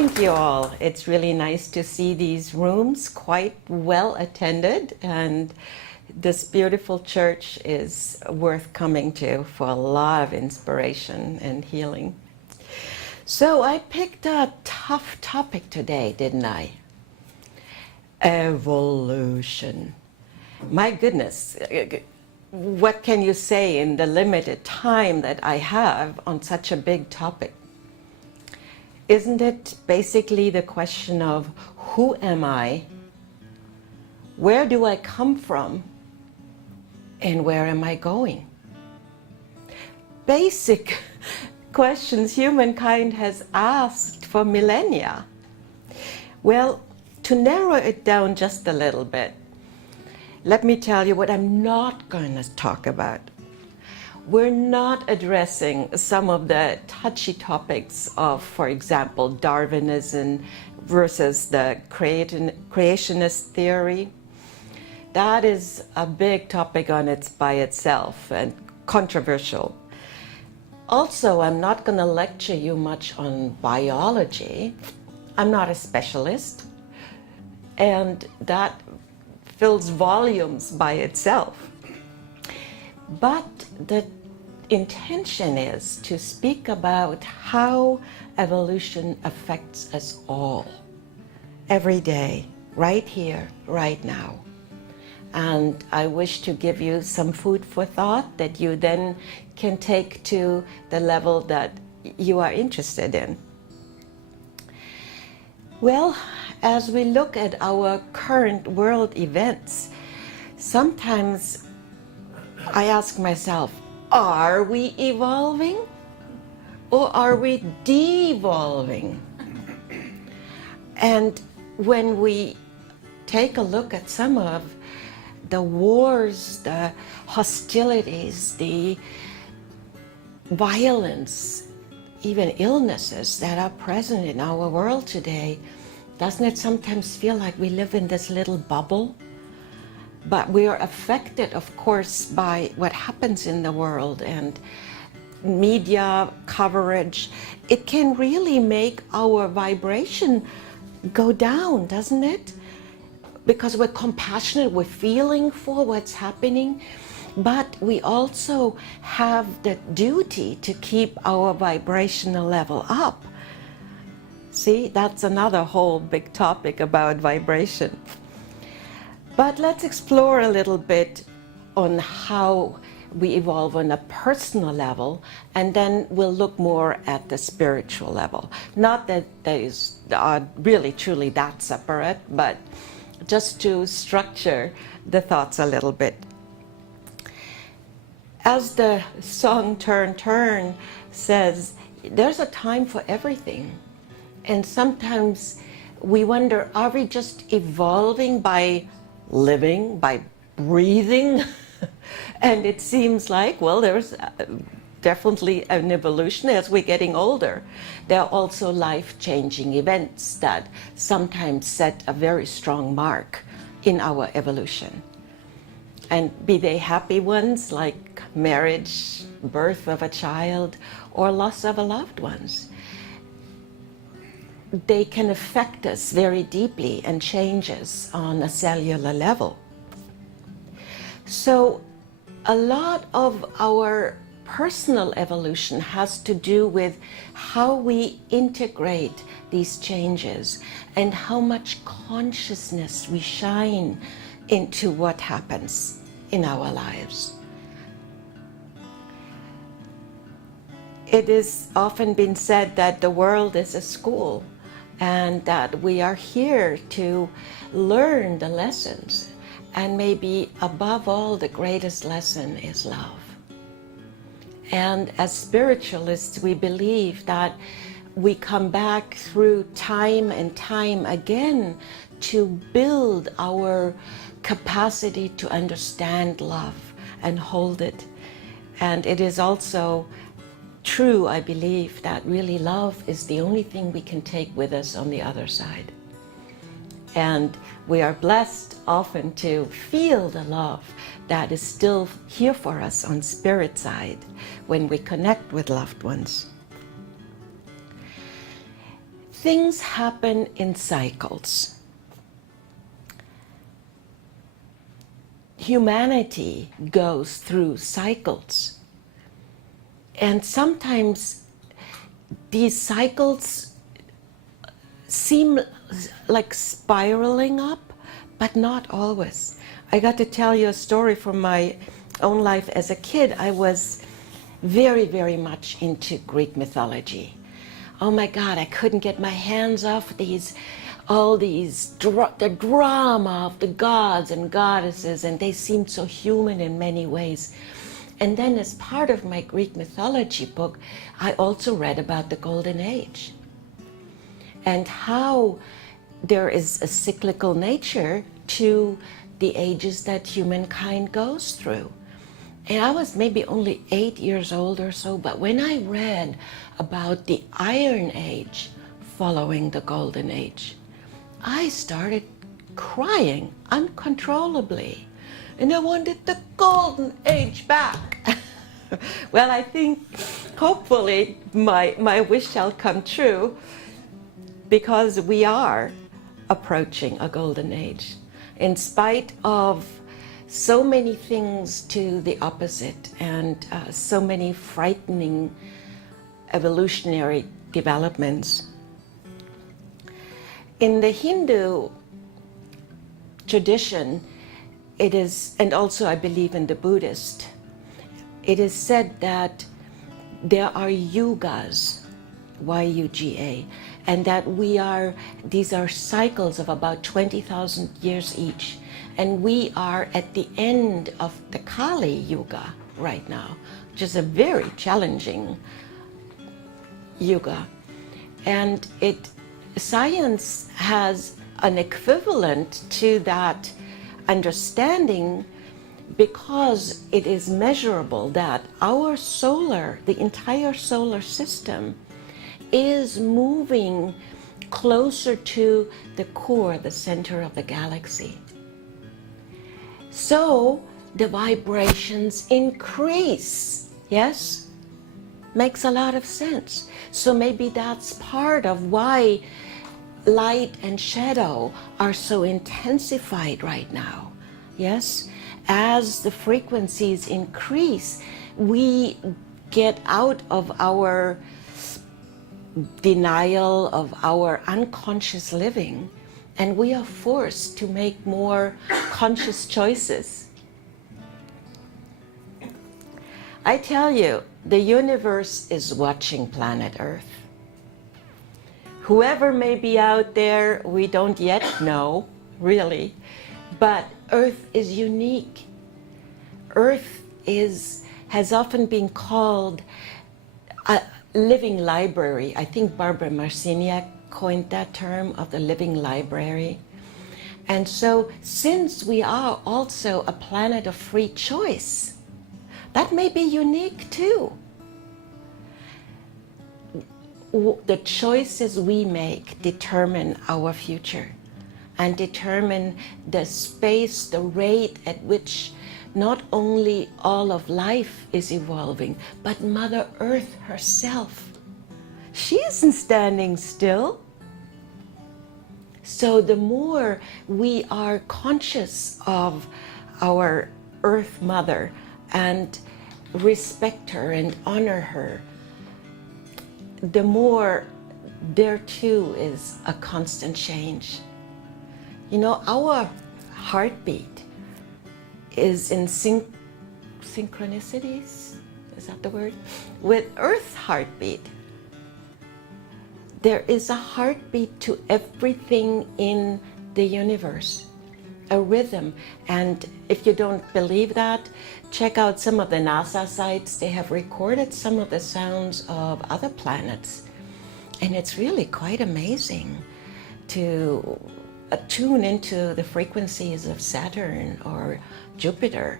Thank you all. It's really nice to see these rooms quite well attended, and this beautiful church is worth coming to for a lot of inspiration and healing. So I picked a tough topic today, didn't I? Evolution. My goodness, what can you say in the limited time that I have on such a big topic? Isn't it basically the question of who am I, where do I come from, and where am I going? Basic questions humankind has asked for millennia. Well, to narrow it down just a little bit, let me tell you what I'm not going to talk about. We're not addressing some of the touchy topics of, for example, Darwinism versus the creationist theory. That is a big topic by itself and controversial. Also, I'm not going to lecture you much on biology. I'm not a specialist, and that fills volumes by itself. But the intention is to speak about how evolution affects us all, every day, right here, right now. And I wish to give you some food for thought that you then can take to the level that you are interested in. Well, as we look at our current world events, sometimes I ask myself, are we evolving or are we devolving? And when we take a look at some of the wars, the hostilities, the violence, even illnesses that are present in our world today, doesn't it sometimes feel like we live in this little bubble? But we are affected, of course, by what happens in the world, and media coverage. It can really make our vibration go down, doesn't it? Because we're compassionate, we're feeling for what's happening, but we also have the duty to keep our vibrational level up. See, that's another whole big topic about vibration. But let's explore a little bit on how we evolve on a personal level, and then we'll look more at the spiritual level. Not that they are really truly that separate, but just to structure the thoughts a little bit. As the song Turn, Turn says, there's a time for everything. And sometimes we wonder, are we just evolving by living, by breathing? And it seems like, well, there's definitely an evolution as we're getting older. There are also life-changing events that sometimes set a very strong mark in our evolution. And be they happy ones like marriage, birth of a child, or loss of a loved ones. They can affect us very deeply and change us on a cellular level. So a lot of our personal evolution has to do with how we integrate these changes and how much consciousness we shine into what happens in our lives. It has often been said that the world is a school, and that we are here to learn the lessons. And maybe above all, the greatest lesson is love. And as spiritualists, we believe that we come back through time and time again to build our capacity to understand love and hold it. And it is also true, I believe, that really love is the only thing we can take with us on the other side. And we are blessed often to feel the love that is still here for us on spirit side when we connect with loved ones. things happen in cycles. Humanity goes through cycles. And sometimes these cycles seem like spiraling up, but not always. I got to tell you a story from my own life as a kid. I was very, very much into Greek mythology. Oh my God, I couldn't get my hands off the drama of the gods and goddesses, and they seemed so human in many ways. And then as part of my Greek mythology book, I also read about the Golden Age and how there is a cyclical nature to the ages that humankind goes through. And I was maybe only 8 years old or so, but when I read about the Iron Age following the Golden Age, I started crying uncontrollably. And I wanted the Golden Age back. Well, I think hopefully my wish shall come true, because we are approaching a Golden Age. In spite of so many things to the opposite and so many frightening evolutionary developments. In the Hindu tradition, it is, and also I believe in the Buddhist, it is said that there are yugas, Y-U-G-A, and that these are cycles of about 20,000 years each. And we are at the end of the Kali Yuga right now, which is a very challenging yuga. And science has an equivalent to that understanding, because it is measurable that the entire solar system is moving closer to the core, the center of the galaxy. So the vibrations increase, yes? Makes a lot of sense. So maybe that's part of why light and shadow are so intensified right now, yes? As the frequencies increase, we get out of our denial, of our unconscious living, and we are forced to make more conscious choices. I tell you, the universe is watching planet Earth. Whoever may be out there, we don't yet know, really, but Earth is unique. Earth has often been called a living library. I think Barbara Marciniak coined that term of the living library. And so, since we are also a planet of free choice, that may be unique too. The choices we make determine our future and determine the space, the rate at which not only all of life is evolving, but Mother Earth herself. She isn't standing still. So the more we are conscious of our Earth Mother and respect her and honor her, the more there too is a constant change. You know, our heartbeat is in synchronicities, is that the word? With Earth's heartbeat. There is a heartbeat to everything in the universe, a rhythm. And if you don't believe that, check out some of the NASA sites. They have recorded some of the sounds of other planets. And it's really quite amazing to tune into the frequencies of Saturn or Jupiter.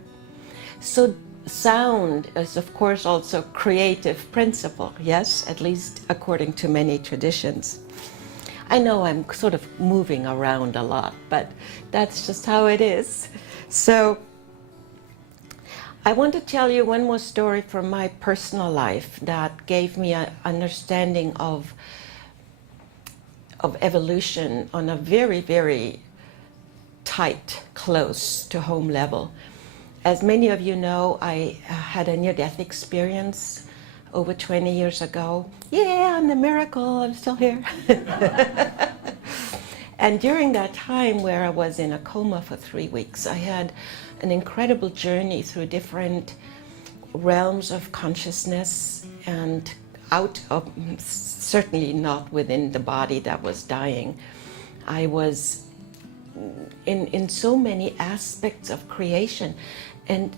So sound is, of course, also creative principle, yes, at least according to many traditions. I know I'm sort of moving around a lot, but that's just how it is. So I want to tell you one more story from my personal life that gave me an understanding of of evolution on a very, very tight, close to home level. As many of you know, I had a near-death experience over 20 years ago. Yeah, I'm the miracle, I'm still here. And during that time where I was in a coma for 3 weeks, I had an incredible journey through different realms of consciousness and out of, certainly not within the body that was dying. I was in so many aspects of creation, and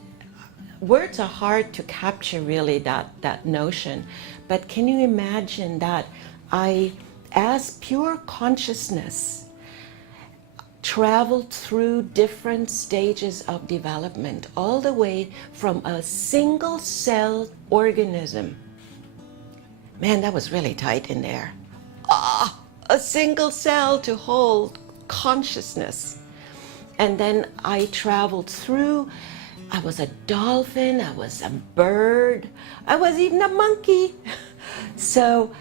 words are hard to capture really that notion, but can you imagine that I, as pure consciousness, traveled through different stages of development, all the way from a single cell organism. Man, that was really tight in there. A single cell to hold consciousness. And then I traveled through, I was a dolphin, I was a bird, I was even a monkey. So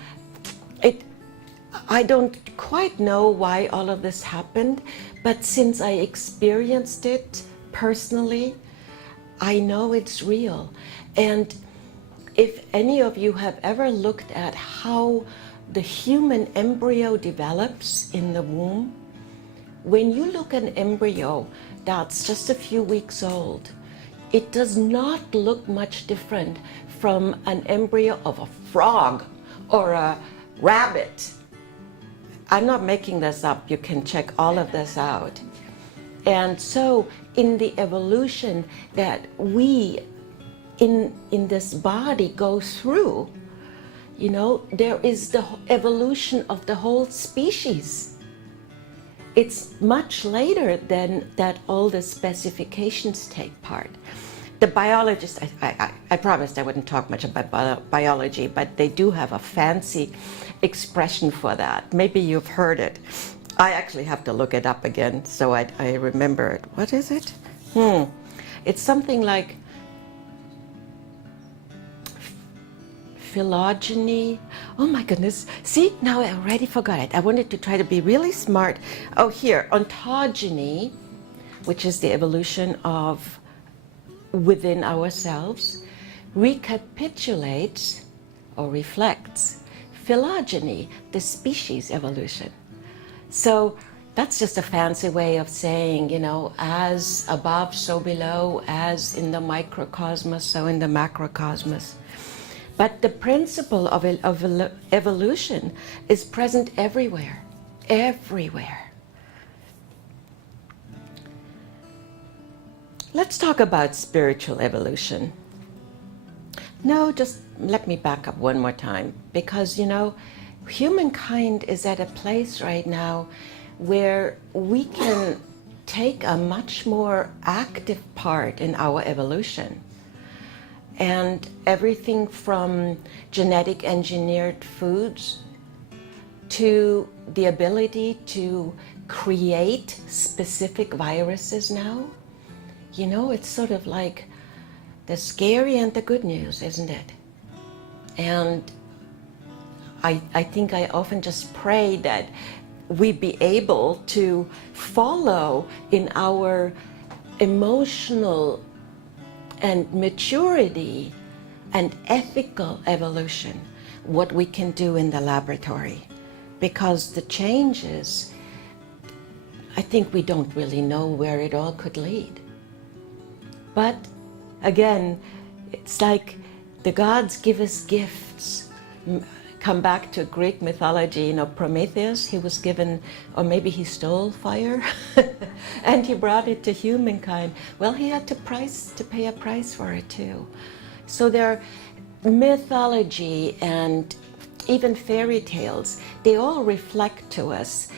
I don't quite know why all of this happened, but since I experienced it personally, I know it's real. And if any of you have ever looked at how the human embryo develops in the womb, when you look at an embryo that's just a few weeks old, it does not look much different from an embryo of a frog or a rabbit. I'm not making this up, you can check all of this out. And so in the evolution that we in this body go through, you know, there is the evolution of the whole species. It's much later than that all the specifications take part. The biologists, I promised I wouldn't talk much about biology, but they do have a fancy expression for that. Maybe you've heard it. I actually have to look it up again so I remember it. What is it? It's something like phylogeny. Oh my goodness. See, now I already forgot it. I wanted to try to be really smart. Oh, here, ontogeny, which is the evolution of within ourselves, recapitulates or reflects phylogeny, the species evolution. So that's just a fancy way of saying, you know, as above, so below, as in the microcosmos, so in the macrocosmos. But the principle of evolution is present everywhere, everywhere. Let's talk about spiritual evolution. No, just let me back up one more time, because, you know, humankind is at a place right now where we can take a much more active part in our evolution. And everything from genetic engineered foods to the ability to create specific viruses now. You know, it's sort of like the scary and the good news, isn't it? And I think I often just pray that we be able to follow in our emotional and maturity and ethical evolution what we can do in the laboratory. Because the changes, I think we don't really know where it all could lead. But again, it's like the gods give us gifts. Come back to Greek mythology, you know, Prometheus, he was given, or maybe he stole fire, and he brought it to humankind. Well, he had to pay a price for it too. So their mythology and even fairy tales, they all reflect to us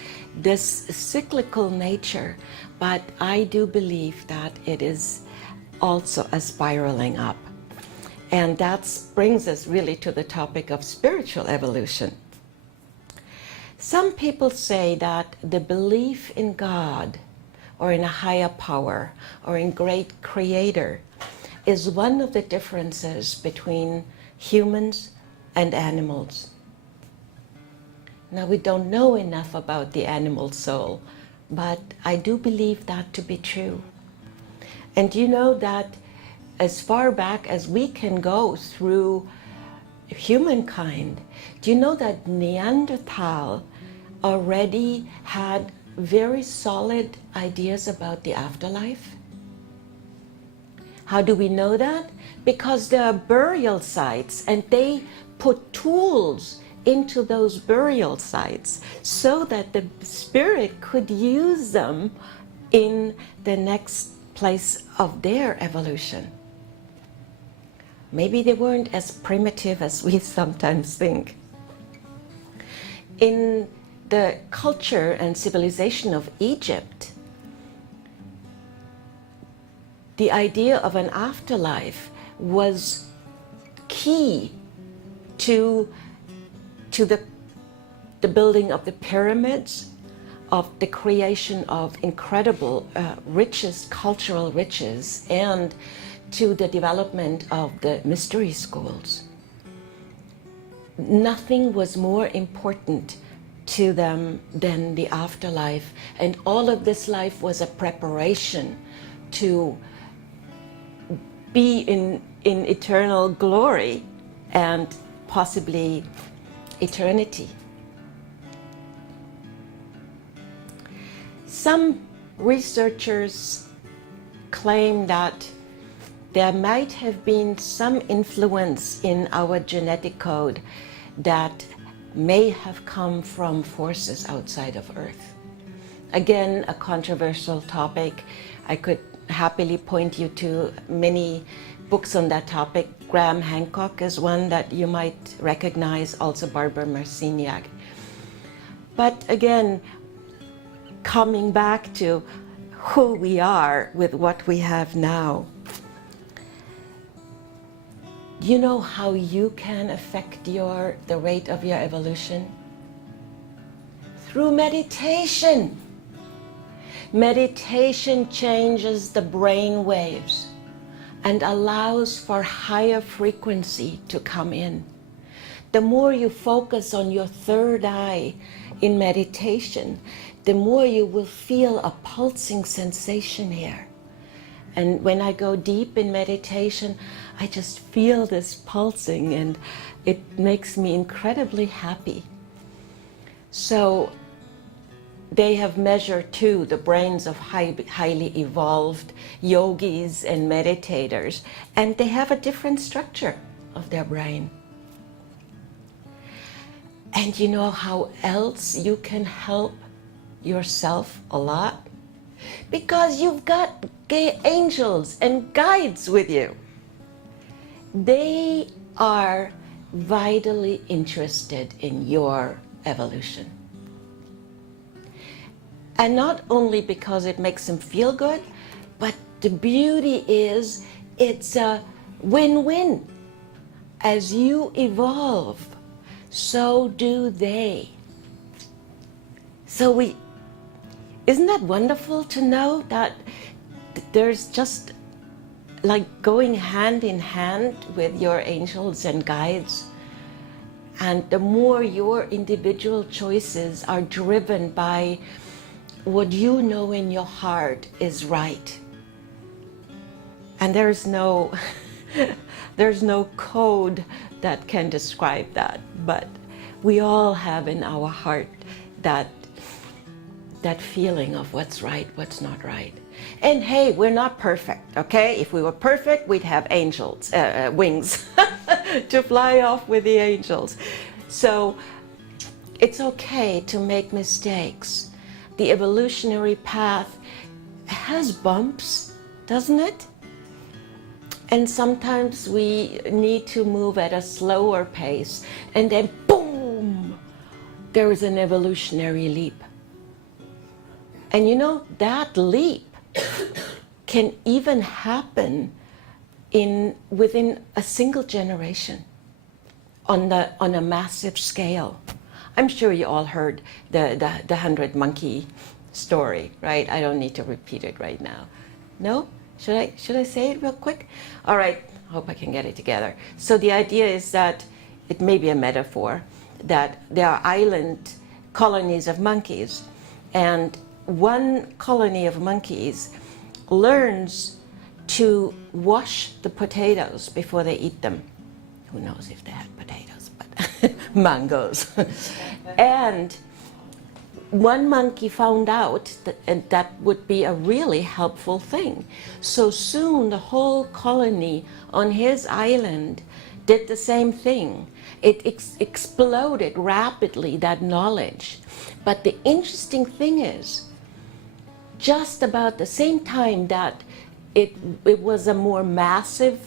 this cyclical nature, but I do believe that it is also a spiraling up. And that brings us really to the topic of spiritual evolution. Some people say that the belief in God, or in a higher power, or in great creator, is one of the differences between humans and animals. Now, we don't know enough about the animal soul, but I do believe that to be true. And you know that as far back as we can go through humankind, do you know that Neanderthal already had very solid ideas about the afterlife? How do we know that? Because there are burial sites, and they put tools into those burial sites so that the spirit could use them in the next place of their evolution. Maybe they weren't as primitive as we sometimes think. In the culture and civilization of Egypt, the idea of an afterlife was key to the building of the pyramids, of the creation of incredible riches, cultural riches, and to the development of the mystery schools. Nothing was more important to them than the afterlife, and all of this life was a preparation to be in eternal glory and possibly eternity. Some researchers claim that there might have been some influence in our genetic code that may have come from forces outside of Earth. Again, a controversial topic. I could happily point you to many books on that topic. Graham Hancock is one that you might recognize, also Barbara Marciniak. But again, coming back to who we are with what we have now, you know how you can affect the rate of your evolution? Through meditation. Meditation changes the brain waves and allows for higher frequency to come in. The more you focus on your third eye in meditation, the more you will feel a pulsing sensation here. And when I go deep in meditation, I just feel this pulsing, and it makes me incredibly happy. So they have measured too the brains of highly evolved yogis and meditators, and they have a different structure of their brain. And you know how else you can help yourself a lot? Because you've got angels and guides with you. They are vitally interested in your evolution. And not only because it makes them feel good, but the beauty is it's a win-win. As you evolve, so do they. So isn't that wonderful to know that there's just like going hand in hand with your angels and guides? And the more your individual choices are driven by what you know in your heart is right. And there's no code that can describe that, but we all have in our heart that feeling of what's right, what's not right. And hey, we're not perfect, okay? If we were perfect, we'd have angels, wings to fly off with the angels. So it's okay to make mistakes. The evolutionary path has bumps, doesn't it? And sometimes we need to move at a slower pace, and then boom, there is an evolutionary leap. And you know, that leap can even happen within a single generation on a massive scale. I'm sure you all heard the 100 monkey story, right? I don't need to repeat it right now. No? Should I say it real quick? All right, hope I can get it together. So the idea is that it may be a metaphor, that there are island colonies of monkeys. And one colony of monkeys learns to wash the potatoes before they eat them. Who knows if they had potatoes, but mangoes. And one monkey found out that, and that would be a really helpful thing. So soon the whole colony on his island did the same thing. It exploded rapidly, that knowledge. But the interesting thing is, just about the same time that it was a more massive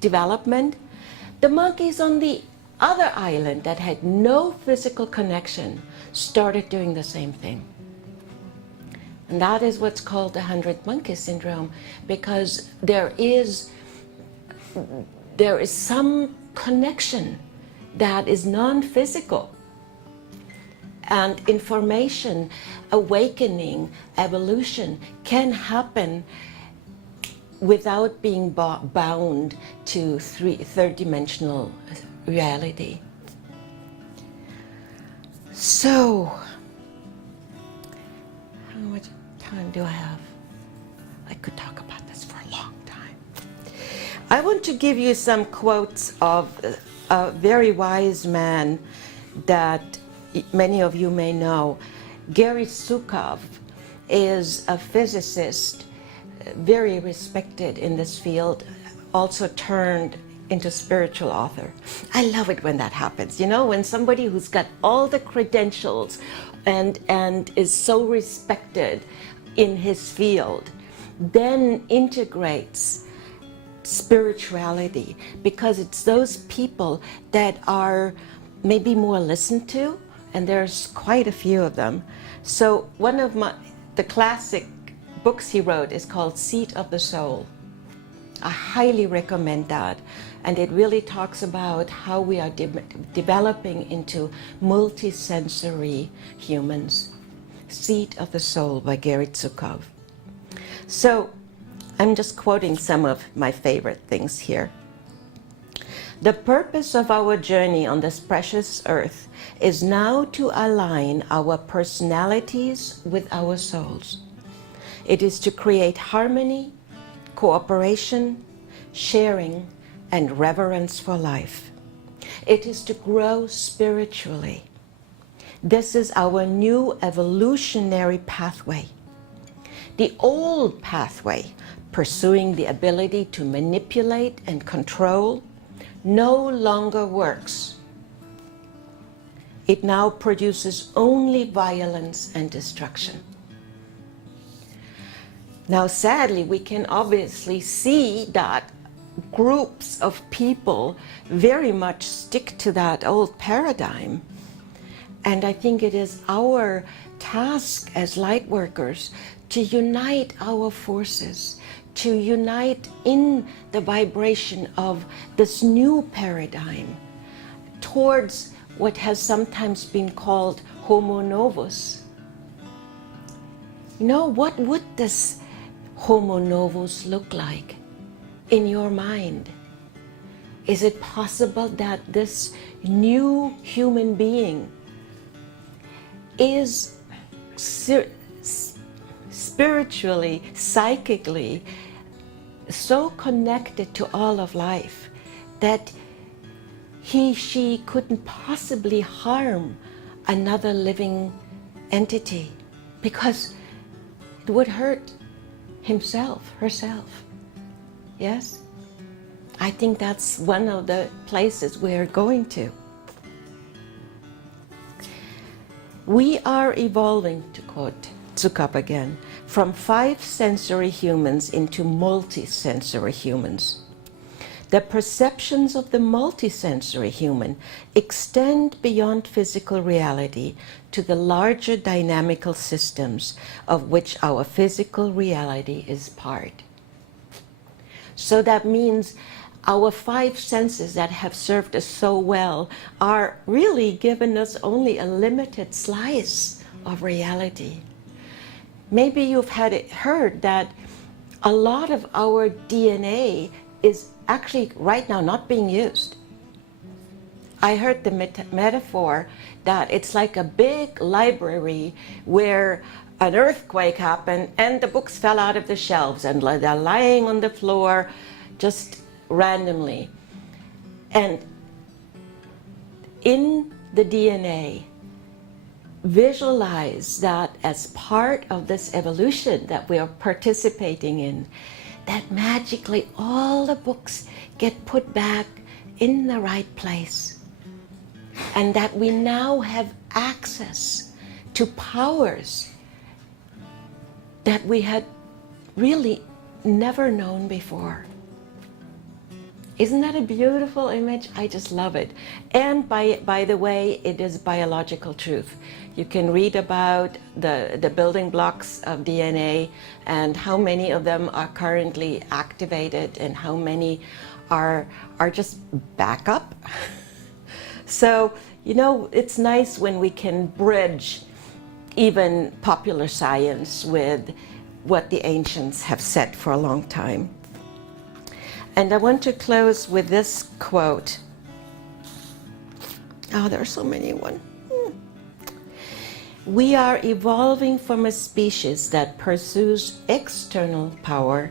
development, the monkeys on the other island that had no physical connection started doing the same thing. And that is what's called the 100 monkey syndrome, because there is some connection that is non-physical. And information, awakening, evolution can happen without being bound to third-dimensional reality. So, how much time do I have? I could talk about this for a long time. I want to give you some quotes of a very wise man that many of you may know. Gary Zukav is a physicist, very respected in this field, also turned into spiritual author. I love it when that happens, you know, when somebody who's got all the credentials and is so respected in his field then integrates spirituality, because it's those people that are maybe more listened to, and there's quite a few of them. So one of the classic books he wrote is called Seat of the Soul. I highly recommend that, and it really talks about how we are developing into multisensory humans. Seat of the Soul by Gary Zukav. So I'm just quoting some of my favorite things here. The purpose of our journey on this precious earth is now to align our personalities with our souls. It is to create harmony, cooperation, sharing, and reverence for life. It is to grow spiritually. This is our new evolutionary pathway. The old pathway, pursuing the ability to manipulate and control, no longer works. It now produces only violence and destruction. Now, sadly, we can obviously see that groups of people very much stick to that old paradigm. And I think it is our task as light workers to unite our forces, to unite in the vibration of this new paradigm towards what has sometimes been called Homo Novus. You know, what would this Homo Novus look like in your mind? Is it possible that this new human being is spiritually, psychically so connected to all of life that she couldn't possibly harm another living entity, because it would hurt herself? Yes? I think that's one of the places we're going to. We are evolving, to quote Zukav again, from 5 sensory humans into multisensory humans. The perceptions of the multisensory human extend beyond physical reality to the larger dynamical systems of which our physical reality is part. So that means our 5 senses that have served us so well are really giving us only a limited slice of reality. Maybe you've heard that a lot of our DNA is actually right now not being used. I heard the metaphor that it's like a big library where an earthquake happened and the books fell out of the shelves and they're lying on the floor just randomly. And in the DNA, visualize that as part of this evolution that we are participating in, that magically all the books get put back in the right place, and that we now have access to powers that we had really never known before. Isn't that a beautiful image? I just love it. And by the way, it is biological truth. You can read about the building blocks of DNA and how many of them are currently activated and how many are just backup. So, you know, it's nice when we can bridge even popular science with what the ancients have said for a long time. And I want to close with this quote. Oh, there are so many ones. We are evolving from a species that pursues external power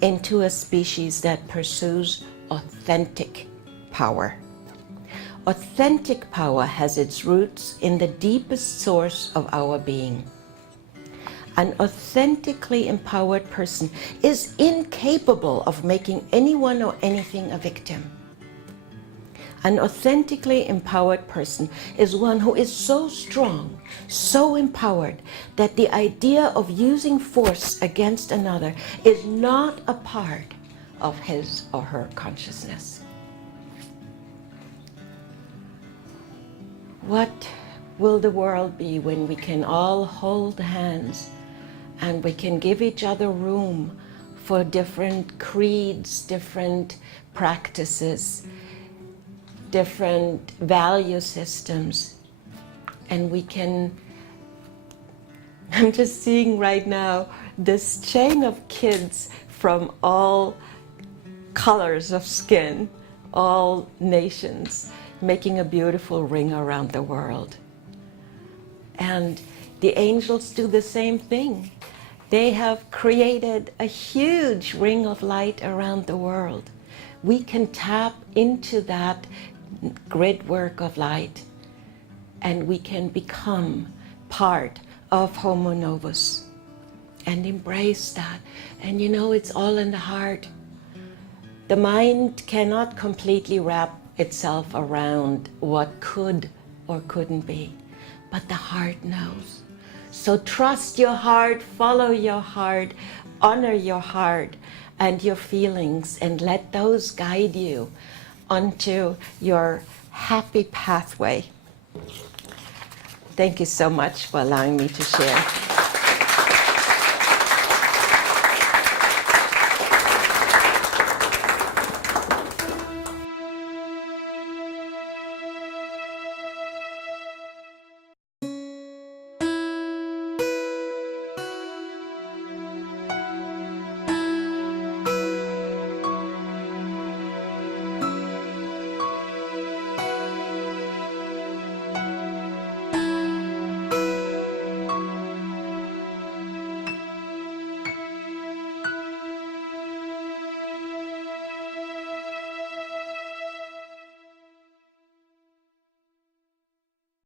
into a species that pursues authentic power. Authentic power has its roots in the deepest source of our being. An authentically empowered person is incapable of making anyone or anything a victim. An authentically empowered person is one who is so strong, so empowered, that the idea of using force against another is not a part of his or her consciousness. What will the world be when we can all hold hands and we can give each other room for different creeds, different practices, different value systems, and we can, I'm just seeing right now this chain of kids from all colors of skin, all nations, making a beautiful ring around the world. And the angels do the same thing. They have created a huge ring of light around the world. We can tap into that grid work of light and we can become part of Homo Novus and embrace that. And you know, it's all in the heart. The mind cannot completely wrap itself around what could or couldn't be, but the heart knows. So trust your heart, follow your heart, honor your heart and your feelings, and let those guide you onto your happy pathway. Thank you so much for allowing me to share.